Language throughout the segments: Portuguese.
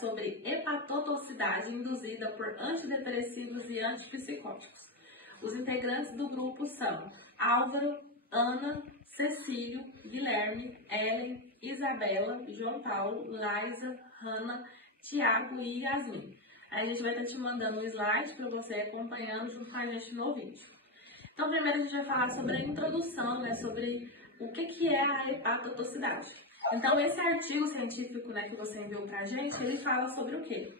sobre hepatotoxicidade induzida por antidepressivos e antipsicóticos. Os integrantes do grupo são Álvaro, Ana, Cecílio, Guilherme, Ellen, Isabela, João Paulo, Laisa, Hanna, Tiago e Yasmin. Aí a gente vai estar te mandando um slide para você acompanhando junto com a gente no vídeo. Então, primeiro a gente vai falar sobre a introdução, né, sobre o que é a hepatotoxicidade. Então, esse artigo científico, né, que você enviou para a gente, ele fala sobre o quê?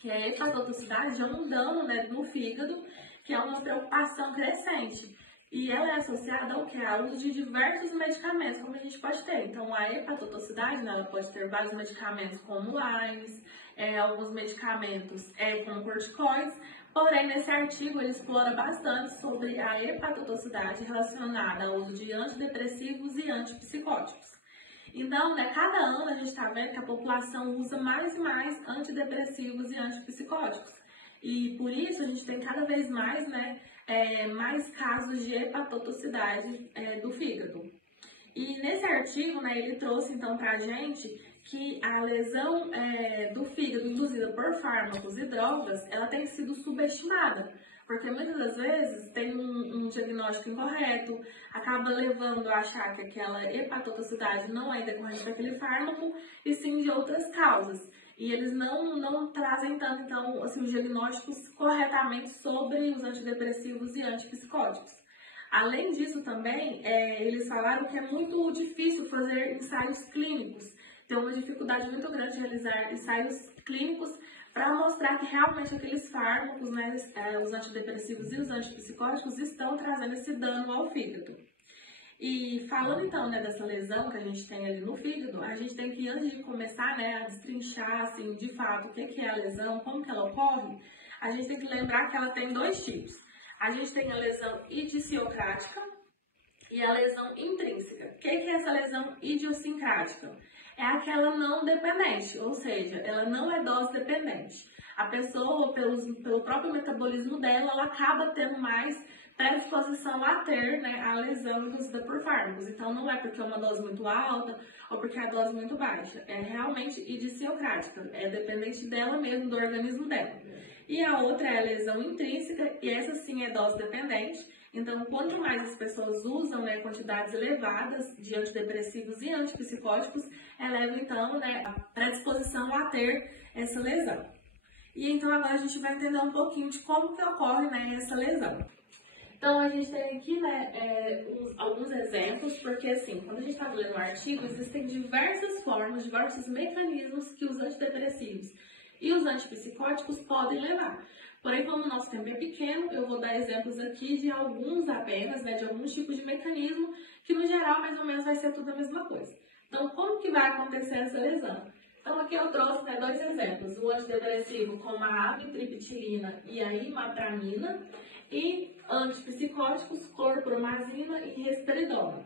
Que a hepatotoxicidade é um dano, né, no fígado, que é uma preocupação crescente. E ela é associada ao que? Ao uso de diversos medicamentos, como a gente pode ter. Então, a hepatotoxicidade, né, ela pode ter vários medicamentos como LANs, alguns medicamentos como corticoides. Porém, nesse artigo, ele explora bastante sobre a hepatotoxicidade relacionada ao uso de antidepressivos e antipsicóticos. Então, né, cada ano a gente está vendo que a população usa mais e mais antidepressivos e antipsicóticos. E por isso a gente tem cada vez mais, né, mais casos de hepatotoxicidade do fígado. E nesse artigo, né, ele trouxe então para a gente que a lesão do fígado induzida por fármacos e drogas, ela tem sido subestimada. Porque muitas das vezes tem um diagnóstico incorreto, acaba levando a achar que aquela hepatotoxicidade não é decorrente daquele fármaco, e sim de outras causas. E eles não trazem tanto, então, assim, os diagnósticos corretamente sobre os antidepressivos e antipsicóticos. Além disso também, eles falaram que é muito difícil fazer ensaios clínicos. Tem uma dificuldade muito grande de realizar ensaios clínicos para mostrar que realmente aqueles fármacos, né, os antidepressivos e os antipsicóticos estão trazendo esse dano ao fígado. E falando então, né, dessa lesão que a gente tem ali no fígado, a gente tem que, antes de começar, né, a destrinchar assim, de fato o que é a lesão, como que ela ocorre, a gente tem que lembrar que ela tem dois tipos. A gente tem a lesão idiosincrática e a lesão intrínseca. O que é essa lesão idiosincrática? É aquela não dependente, ou seja, ela não é dose dependente. A pessoa, pelo próprio metabolismo dela, ela acaba tendo mais predisposição a ter, né, a lesão induzida por fármacos. Então, não é porque é uma dose muito alta ou porque é a dose muito baixa. É realmente idiosincrática, é dependente dela mesmo, do organismo dela. E a outra é a lesão intrínseca, e essa sim é dose dependente. Então, quanto mais as pessoas usam, né, quantidades elevadas de antidepressivos e antipsicóticos, eleva então, né, a predisposição a ter essa lesão. E então agora a gente vai entender um pouquinho de como que ocorre, né, essa lesão. Então a gente tem aqui, né, alguns exemplos, porque assim, quando a gente está lendo o artigo, existem diversas formas, diversos mecanismos que os antidepressivos e os antipsicóticos podem levar. Porém, como o nosso tempo é pequeno, eu vou dar exemplos aqui de alguns apenas, né, de alguns tipos de mecanismo, que no geral, mais ou menos, vai ser tudo a mesma coisa. Então, como que vai acontecer essa lesão? Então, aqui eu trouxe, né, dois exemplos, o antidepressivo como a amitriptilina e a imapramina, e antipsicóticos, clorpromazina e risperidona.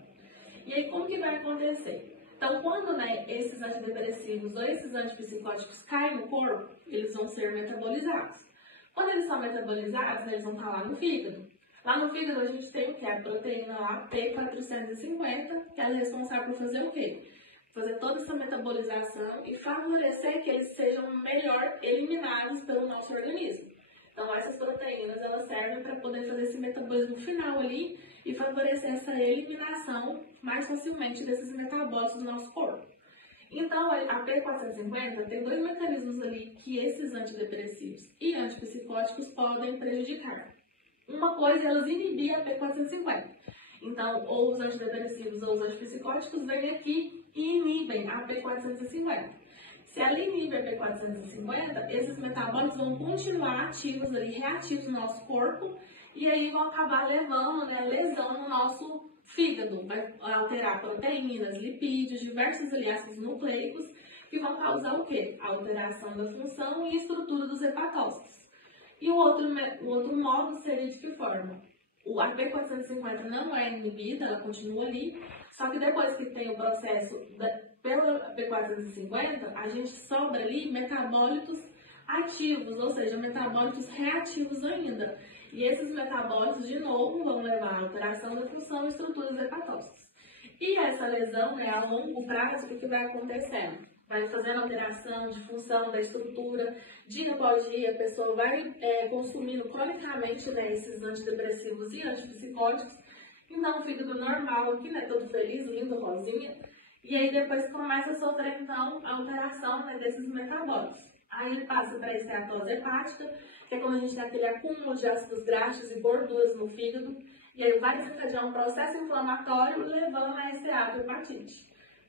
E aí, como que vai acontecer? Então, quando, né, esses antidepressivos ou esses antipsicóticos caem no corpo, eles vão ser metabolizados. Quando eles são metabolizados, eles vão estar lá no fígado. Lá no fígado a gente tem o que? A proteína lá, P450, que ela é responsável por fazer o quê? Fazer toda essa metabolização e favorecer que eles sejam melhor eliminados pelo nosso organismo. Então, essas proteínas, elas servem para poder fazer esse metabolismo final ali e favorecer essa eliminação mais facilmente desses metabólitos do nosso corpo. Então, a P450 tem dois mecanismos ali que esses antidepressivos e antipsicóticos podem prejudicar. Uma coisa é elas inibir a P450. Então, ou os antidepressivos ou os antipsicóticos vêm aqui e inibem a P450. Se ela inibe a P450, esses metabólitos vão continuar ativos ali, reativos no nosso corpo, e aí vão acabar levando, né, lesão no nosso fígado. Vai alterar proteínas, lipídios, diversos ácidos nucleicos, que vão causar o quê? A alteração da função e estrutura dos hepatócitos. E o outro modo seria de que forma? A P450 não é inibida, ela continua ali, só que depois que tem o processo pela P450, a gente sobra ali metabólitos ativos, ou seja, metabólitos reativos ainda. E esses metabólitos, de novo, vão levar à alteração da função e estrutura dos hepatócitos. E essa lesão, né, a longo prazo, o que vai acontecendo? vai fazendo alteração de função da estrutura. Dia após dia, a pessoa vai consumindo cronicamente, né, esses antidepressivos e antipsicóticos. Então, o fígado normal aqui, né, todo feliz, lindo, rosinha. E aí, depois começa a sofrer, então, a alteração, né, desses metabólicos. Aí ele passa para a esteatose hepática, que é quando a gente tem aquele acúmulo de ácidos graxos e gorduras no fígado. E aí vai desencadear um processo inflamatório, levando a esteatohepatite.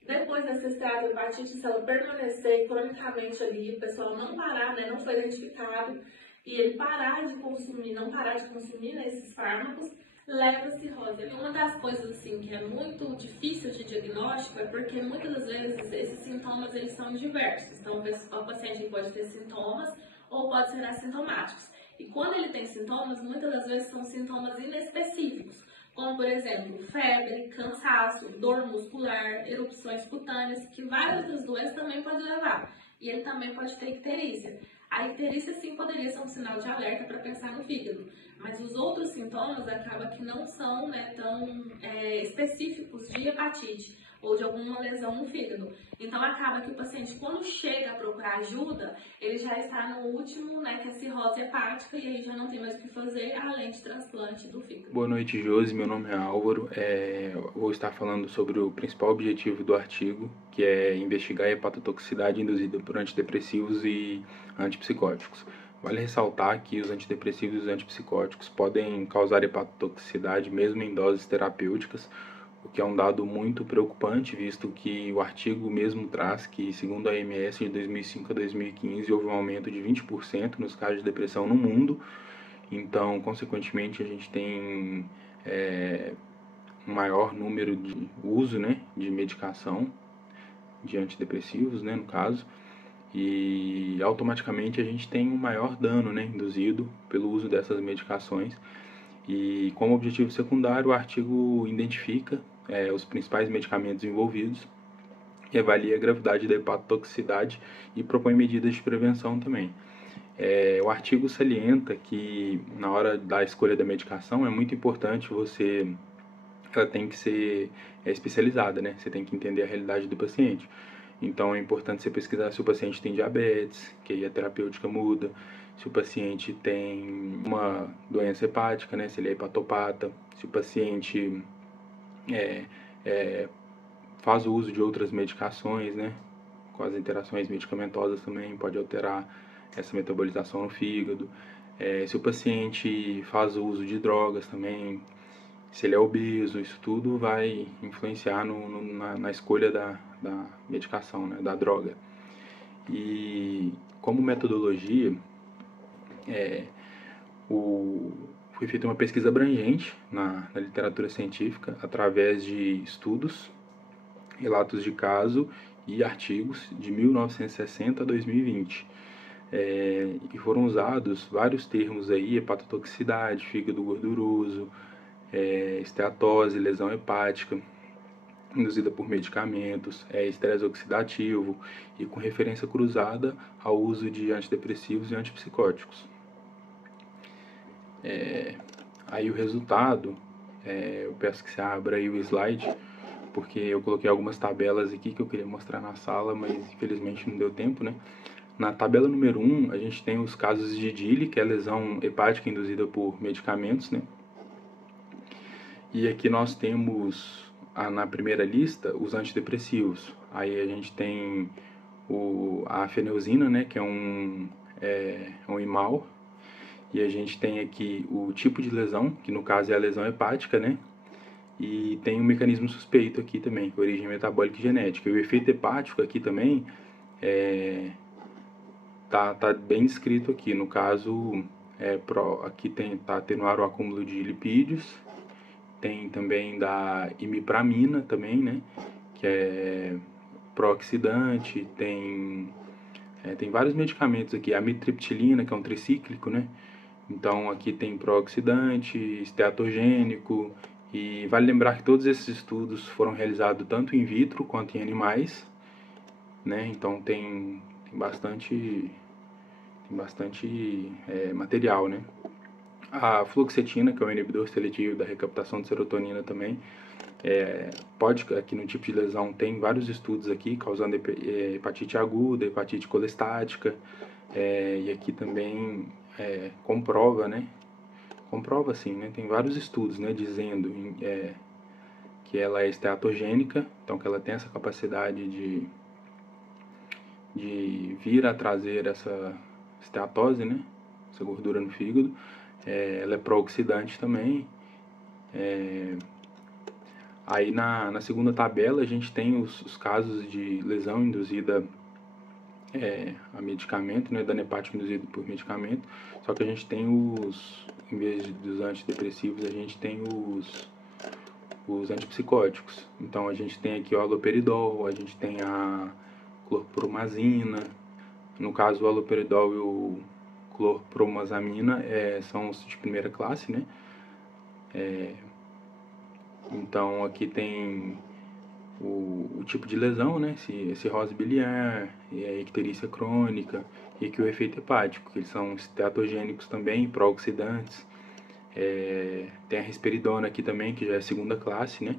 Depois dessa esteatohepatite, se ela permanecer cronicamente ali, o pessoal não parar, né, não foi identificado, e ele parar de consumir, não parar de consumir, né, esses fármacos, leva a cirrose. E uma das coisas assim que é muito difícil de diagnóstico é porque muitas das vezes esses sintomas eles são diversos. Então o paciente pode ter sintomas ou pode ser assintomáticos. E quando ele tem sintomas, muitas das vezes são sintomas inespecíficos, como por exemplo febre, cansaço, dor muscular, erupções cutâneas, que várias outras doenças também podem levar. E ele também pode ter icterícia. A icterícia sim poderia ser um sinal de alerta para pensar no fígado, mas os outros sintomas acaba que não são, né, tão específicos de hepatite ou de alguma lesão no fígado. Então acaba que o paciente, quando chega a procurar ajuda, ele já está no último, né, que é a cirrose hepática, e aí já não tem mais o que fazer além de transplante do fígado. Boa noite, Josi. Meu nome é Álvaro. Eu vou estar falando sobre o principal objetivo do artigo, que é investigar a hepatotoxicidade induzida por antidepressivos e antipsicóticos. Vale ressaltar que os antidepressivos e os antipsicóticos podem causar hepatotoxicidade mesmo em doses terapêuticas, o que é um dado muito preocupante, visto que o artigo mesmo traz que, segundo a OMS, de 2005 a 2015, houve um aumento de 20% nos casos de depressão no mundo. Então, consequentemente, a gente tem um maior número de uso, né, de medicação, de antidepressivos, né, no caso, e automaticamente a gente tem um maior dano, né, induzido pelo uso dessas medicações. E como objetivo secundário, o artigo identifica os principais medicamentos envolvidos e avalia a gravidade da hepatotoxicidade e propõe medidas de prevenção também. O artigo salienta que na hora da escolha da medicação é muito importante ela tem que ser especializada, né? Você tem que entender a realidade do paciente. Então é importante você pesquisar se o paciente tem diabetes, que aí a terapêutica muda, se o paciente tem uma doença hepática, né? Se ele é hepatopata, se o paciente faz o uso de outras medicações, né? Com as interações medicamentosas também pode alterar essa metabolização no fígado. Se o paciente faz o uso de drogas também, se ele é obeso, isso tudo vai influenciar na escolha da medicação, né, da droga. E como metodologia, foi feita uma pesquisa abrangente na literatura científica através de estudos, relatos de caso e artigos de 1960 a 2020. E foram usados vários termos aí, hepatotoxicidade, fígado gorduroso, esteatose, lesão hepática, induzida por medicamentos, estresse oxidativo e com referência cruzada ao uso de antidepressivos e antipsicóticos. Aí o resultado, eu peço que você abra aí o slide, porque eu coloquei algumas tabelas aqui que eu queria mostrar na sala, mas infelizmente não deu tempo, né? Na tabela número 1, a gente tem os casos de DILI, que é lesão hepática induzida por medicamentos, né? E aqui nós temos, na primeira lista, os antidepressivos. Aí a gente tem a feneuzina, né, que é um IMAL. E a gente tem aqui o tipo de lesão, que no caso é a lesão hepática, né? E tem um mecanismo suspeito aqui também, que é a origem metabólica e genética. E o efeito hepático aqui também tá bem descrito aqui. No caso, aqui tá atenuar o acúmulo de lipídios. Tem também da imipramina também, né? Que é pró-oxidante. Tem vários medicamentos aqui. A amitriptilina, que é um tricíclico, né? Então aqui tem pró-oxidante, esteatogênico. E vale lembrar que todos esses estudos foram realizados tanto in vitro quanto em animais, né? Então tem bastante material, né? A fluoxetina, que é um inibidor seletivo da recaptação de serotonina também, aqui no tipo de lesão tem vários estudos aqui, causando hepatite aguda, hepatite colestática, e aqui também comprova, né? Comprova sim, né? Tem vários estudos, né, dizendo que ela é esteatogênica, então que ela tem essa capacidade de vir a trazer essa esteatose, né? Essa gordura no fígado. Ela é pró-oxidante também. Aí na segunda tabela a gente tem os casos de lesão induzida a medicamento, né, dano hepático induzido por medicamento, só que a gente tem em vez dos antidepressivos, a gente tem os antipsicóticos. Então a gente tem aqui o haloperidol, a gente tem a clorpromazina. No caso, o haloperidol e o clorpromazamina são os de primeira classe, né? Então aqui tem o tipo de lesão, né? Cirrose biliar, e a icterícia crônica, e aqui o efeito hepático, que eles são esteatogênicos também, pró-oxidantes. Tem a risperidona aqui também, que já é segunda classe, né?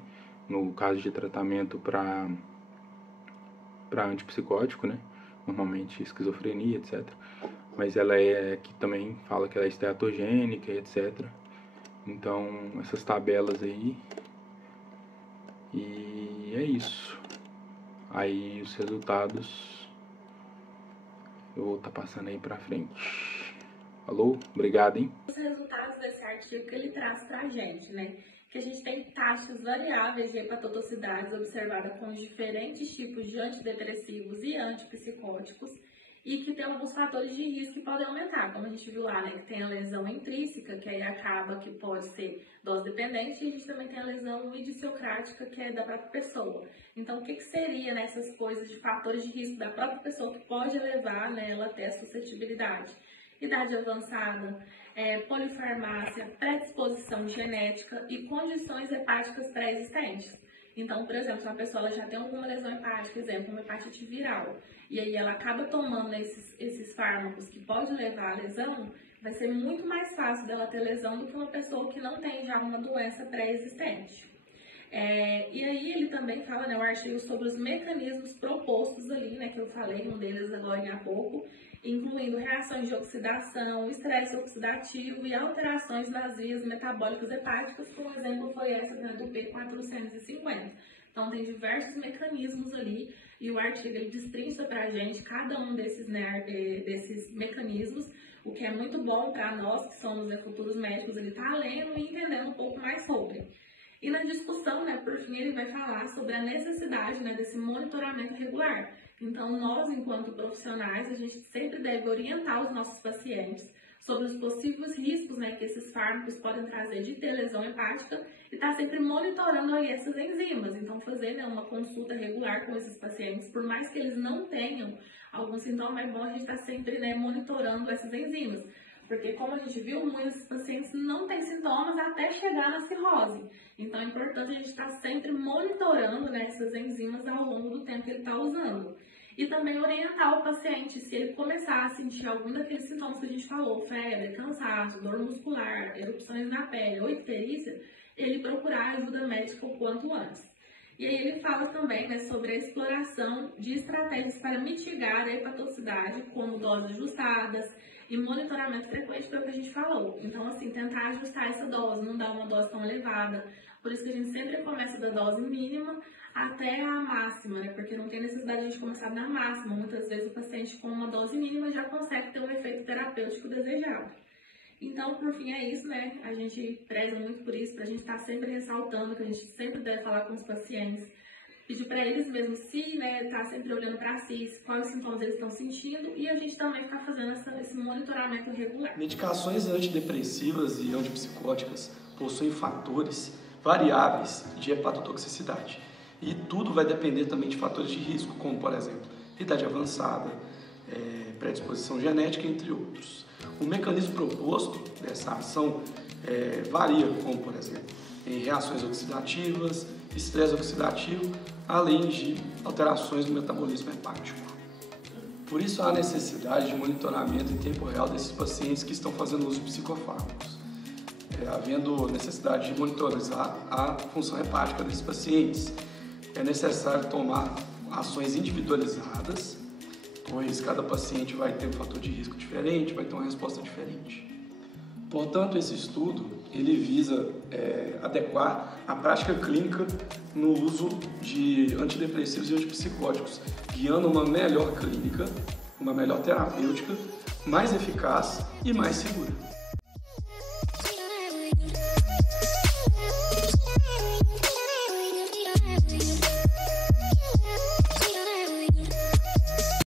No caso de tratamento para antipsicótico, né? Normalmente esquizofrenia, etc. Mas ela aqui também fala que ela é esteatogênica, etc. Então, essas tabelas aí. E é isso. Aí os resultados eu vou estar passando aí pra frente. Falou? Obrigado, hein? Os resultados desse artigo que ele traz pra gente, né? Que a gente tem taxas variáveis de hepatotoxicidades observadas com os diferentes tipos de antidepressivos e antipsicóticos, e que tem alguns fatores de risco que podem aumentar, como a gente viu lá, né, que tem a lesão intrínseca, que aí acaba que pode ser dose dependente, e a gente também tem a lesão idiosincrática, que é da própria pessoa. Então, o que seria, né, essas coisas de fatores de risco da própria pessoa que pode levar, né, ela a ter suscetibilidade? Idade avançada, polifarmácia, predisposição genética e condições hepáticas pré-existentes. Então, por exemplo, se uma pessoa ela já tem alguma lesão hepática, exemplo, uma hepatite viral, e aí ela acaba tomando esses fármacos que pode levar à lesão, vai ser muito mais fácil dela ter lesão do que uma pessoa que não tem já uma doença pré-existente. E aí ele também fala, né, o artigo sobre os mecanismos propostos ali, né, que eu falei, um deles agora há pouco, incluindo reações de oxidação, estresse oxidativo e alterações nas vias metabólicas hepáticas, como exemplo foi essa, né, do P450. Então tem diversos mecanismos ali e o artigo ele destrincha para a gente cada um desses, né, desses mecanismos, o que é muito bom para nós que somos futuros médicos, ele tá lendo e entendendo um pouco mais sobre. E na discussão, né, por fim, ele vai falar sobre a necessidade, né, desse monitoramento regular. Então, nós, enquanto profissionais, a gente sempre deve orientar os nossos pacientes sobre os possíveis riscos, né, que esses fármacos podem trazer de ter lesão hepática e estar sempre monitorando ali essas enzimas. Então, fazer, né, uma consulta regular com esses pacientes, por mais que eles não tenham algum sintoma, é bom a gente estar sempre, né, monitorando essas enzimas. Porque, como a gente viu, muitos pacientes não têm sintomas até chegar na cirrose. Então, é importante a gente estar sempre monitorando, né, essas enzimas ao longo do tempo que ele está usando. E também orientar o paciente, se ele começar a sentir algum daqueles sintomas que a gente falou, febre, cansaço, dor muscular, erupções na pele ou icterícia, ele procurar ajuda médica o quanto antes. E aí ele fala também, né, sobre a exploração de estratégias para mitigar a hepatotoxicidade, como doses ajustadas e monitoramento frequente, foi o que a gente falou. Então, assim, tentar ajustar essa dose, não dar uma dose tão elevada. Por isso que a gente sempre começa da dose mínima até a máxima, né? Porque não tem necessidade de a gente começar na máxima. Muitas vezes o paciente com uma dose mínima já consegue ter um efeito terapêutico desejado. Então, por fim, é isso, né? A gente preza muito por isso, pra gente estar sempre ressaltando que a gente sempre deve falar com os pacientes, pedir para eles mesmos se, né, tá sempre olhando para si, quais sintomas eles estão sentindo, e a gente também ficar fazendo esse monitoramento regular. Medicações antidepressivas e antipsicóticas possuem fatores variáveis de hepatotoxicidade. E tudo vai depender também de fatores de risco, como, por exemplo, idade avançada, predisposição genética, entre outros. O mecanismo proposto dessa ação varia, como, por exemplo, em reações oxidativas, estresse oxidativo, além de alterações no metabolismo hepático. Por isso, há necessidade de monitoramento em tempo real desses pacientes que estão fazendo uso de psicofármacos. havendo necessidade de monitorizar a função hepática desses pacientes. É necessário tomar ações individualizadas, pois cada paciente vai ter um fator de risco diferente, vai ter uma resposta diferente. Portanto, esse estudo ele visa adequar a prática clínica no uso de antidepressivos e antipsicóticos, guiando uma melhor clínica, uma melhor terapêutica, mais eficaz e mais segura.